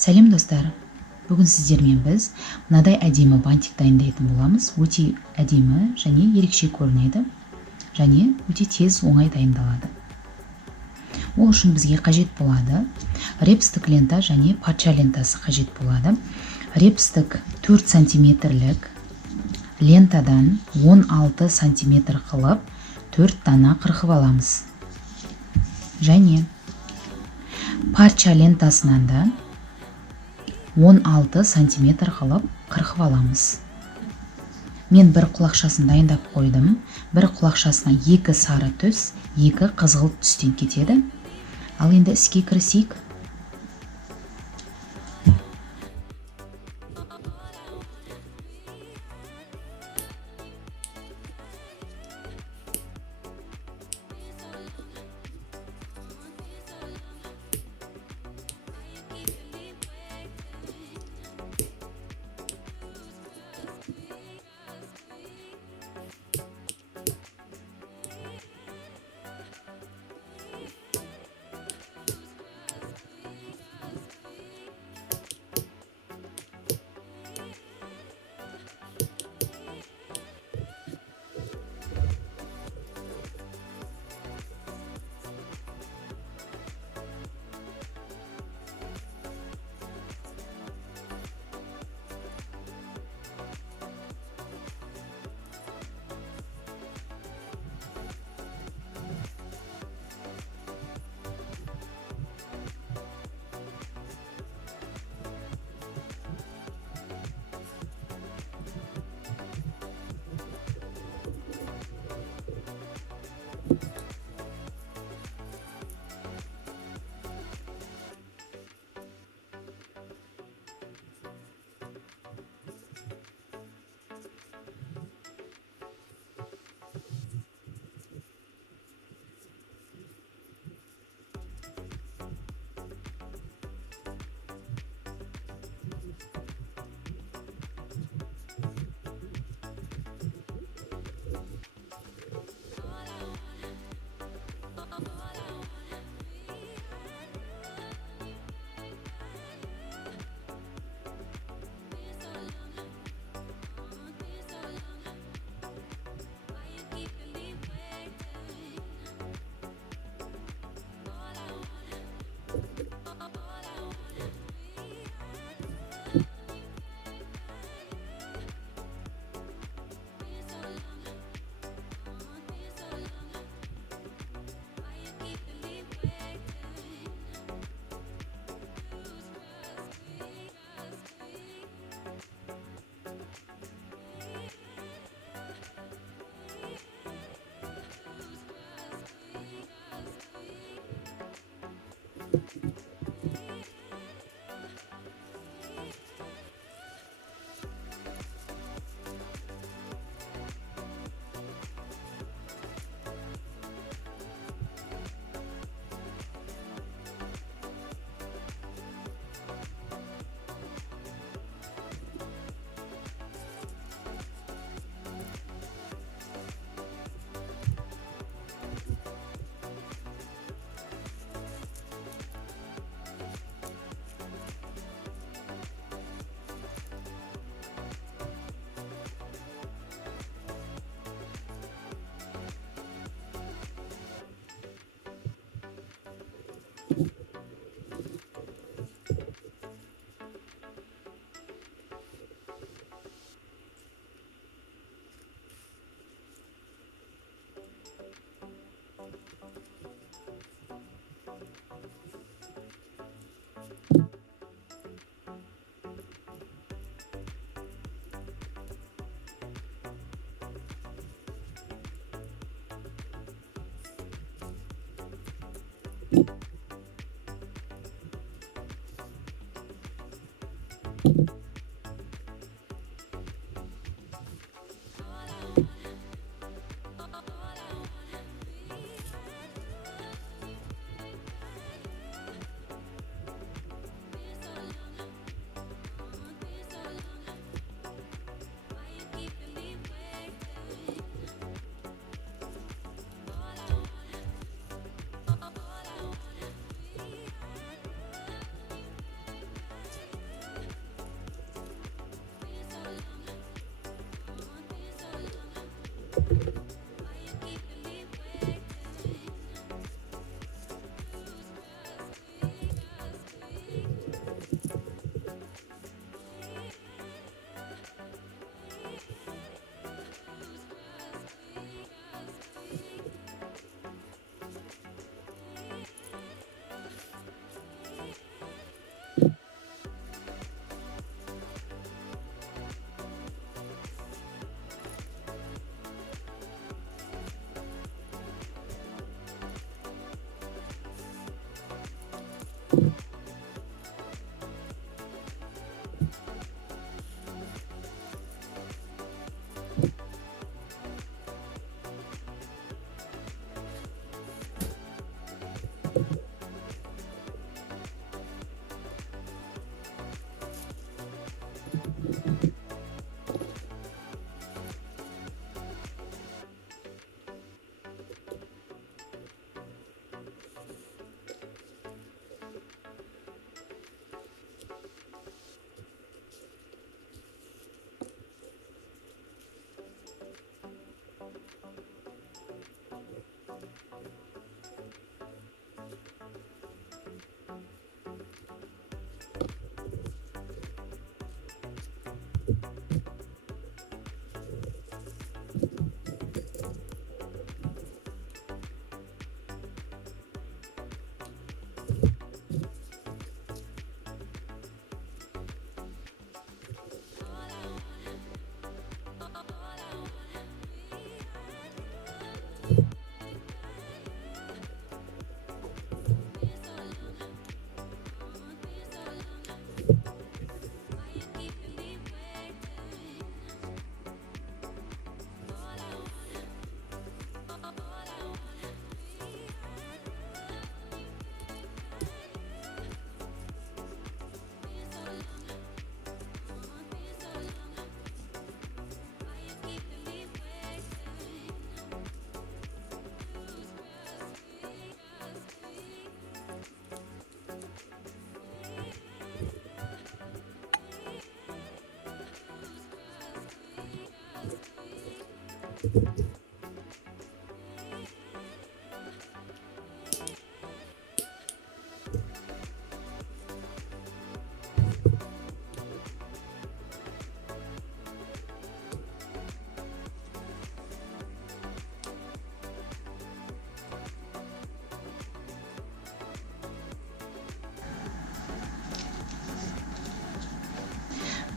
Сәлем достар, бүгін сіздермен біз мынадай әдемі бантик дайындайтын боламыз. Өте әдемі және ерекше көрінеді және өте тез оңай дайындалады. Ол үшін бізге қажет болады репстік лента және патша лентасы қажет болады. Репстік 4 сантиметрлік лентадан 16 сантиметр қылып 4 дана қырқып аламыз. Және патша лентасынан да 16 сантиметр қылып қырқып аламыз. Мен бір құлақшасын дайындап қойдым. Бір құлақшасына 2 сары түс, 2 қызғылт түстен кетеді. Ал енді іске кірісейік.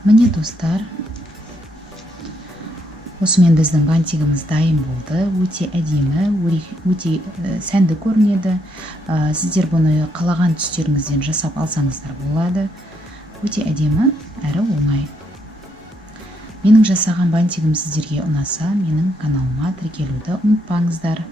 Міне достар, осымен біздің бантигіміз дайын болды. Өте әдемі, өте сәнді көрінеді. Сіздер бұны қалаған түстеріңізден жасап алсаңыздар болады. Өте әдемі әрі оңай. Менің жасаған бантигім сіздерге ұнаса, менің каналыма тіркелуді ұмытпаңыздар.